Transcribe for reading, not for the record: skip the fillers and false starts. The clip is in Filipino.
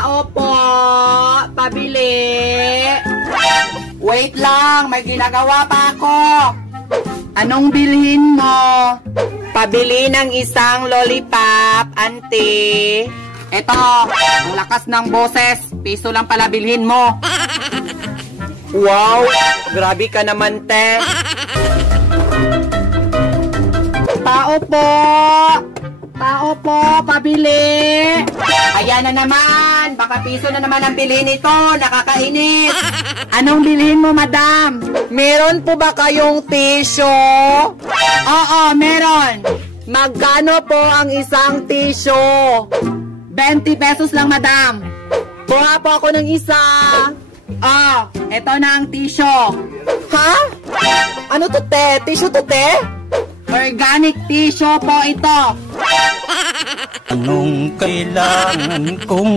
Tao po, pabili. Wait lang, may ginagawa pa ako. Anong bilhin mo? Pabili ng isang lollipop, ante. Eto, ang lakas ng boses. Piso lang pala bilhin mo. Wow, grabe ka naman, te. Tao po, pabili. Ayan na naman, baka piso na naman ang bilhin nito, nakakainis. Anong bilhin mo, madam? Meron po ba kayong tissue? Oo, meron. Magkano po ang isang tissue? 20 pesos lang, madam. Buha po ako ng isa. Eto na ang tissue. Ha? Ano to, te? Tissue to, te? Organic tissue po ito. Anong kailangan kong